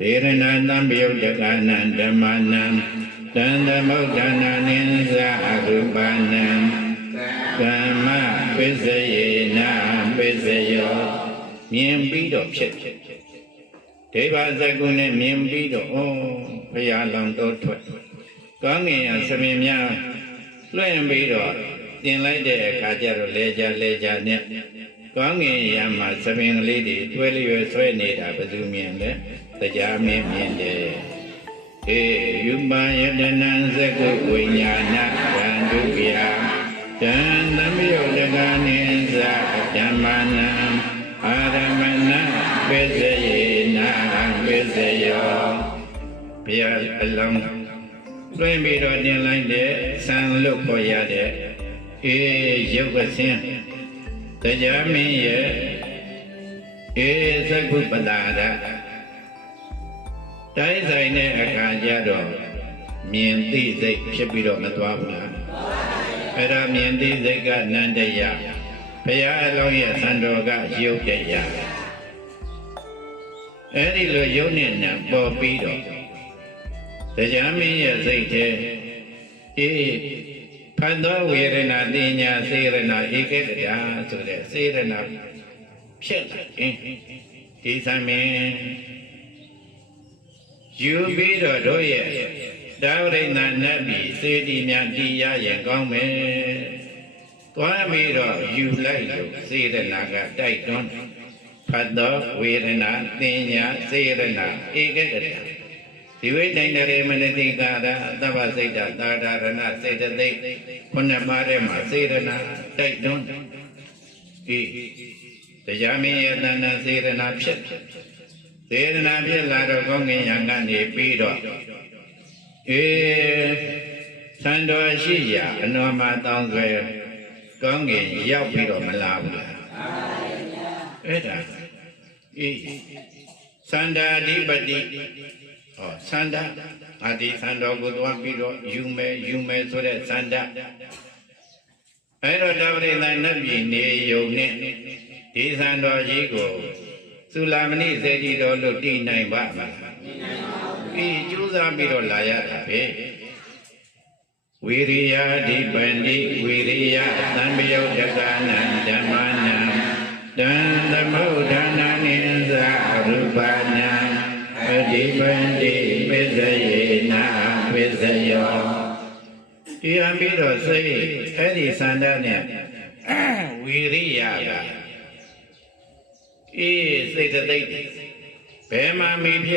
သေရဏသံယုတ်တကနံဓမ္မနံတန်သမုဒ္ဒနာနိသအရူပနံကမ္မပစ္စယေနာပစ္စယောမြင်ပြီးတော့ဖြစ်ဒေဝဇဂုနဲ့မြင်ပြီးတော့ဘုရားလောင်တော်ထွက်ကောင်းငင်ရသမင်များလွှင့်ပြီးတော့တင်လိုက်တဲ့အခါကျတော့လဲကြနဲ့ကောင်းငင်ရမှာသမင်ကလေးတွေတွဲလျက်ဆွဲနေတာဘယ်သူမြင်လဲတရားမင်းမြင်တယ်ေယုပယတနံသကုဝိညာဏဗန္ဓုယတံသမယုတ်တကနိသဓမ္မနံအာရမဏပစ္စယေနာပစ္စယောဘုရားအလုံးတွင်ပြီးတော့တင်လိုက်တဲ့ဆံလို့ခေါ်ရတဲ့ရုပ်ကစင်းတရားမင်းရဲ့သကုပဒါရတိုင်းဆိုင်တဲ့အခါကျတော့မြင်သိစိတ်ဖြစ်ပြီးတော့မသွားဘူးလားအဲ့ဒါမြင်သိစိတ်ကနန္တယဘုရားအလောင်းရဲ့သံတော်ကရုပ်တရားအဲ့ဒီလိုရုပ်နဲ့နာပေါ်ပြီးတော့တရားမင်းရဲ့စိတ်ထဲဖတ်သောဝေဒနာတင်ညာစေရနာဧကတရာဆိုတဲ့စေရနာဖြစ်လာဒီသံမင်းယူပြီးတော့တို့ရဲ့ဒါဝိနာနတ်ပြည်စေတီများတည်ရရင်ကောင်းမယ်။သွားပြီးတော့ယူလိုက်လို့စေရနာကတိုက်တွန်းဖတ်တော်ဝေဒနာတင်ညာစေရနာဧကဂတဒီဝိတိုင်းရေမနတိကာရသဗ္ဗစိတ်တာသာရဏစေတသိက်ခုနှစ်ပါးထဲမှာစေရနာတိုက်တွန်းတရားမင်းရဲ့တဏ္ဍစေရနာဖြစ်စေရနာဖြစ်လာတော့ကောင်းကင်ယံကနေပြီးတော့သံတော်ရှိရာအနောမတောင်းဆွဲကောင်းကင်ရောက်ပြီးတော့မလာဘူးလားအဲ့ဒါသန္တာဓိပတိသန္တာအဒီသံတော်ကိုသွားပြီးတော့ယူမယ်ဆိုတဲ့သန္တာအဲ့တော့တပရိသနတ်ပြည်နေယုံနဲ့ဒီသံတော်ကြီးကိုသုလာမဏိစေတီတော်လို့တည်နိုင်ပါမလားကျိုးစားပြီးတော့လာရတာပဲဝိရိယဓိပန္တိဝိရိယသံယုတ်တကနံဓမ္မနံတံသမုဒ္ဒနာနိသရူပနံအဓိပန္တိပစ္စယေနာပစ္စယောဒီအပြီးတော့စိတ်အဲ့ဒီသန္တာနဲ့ဝိရိယကစိတ်တသိက်ဘယ်မှာမီဖြစ်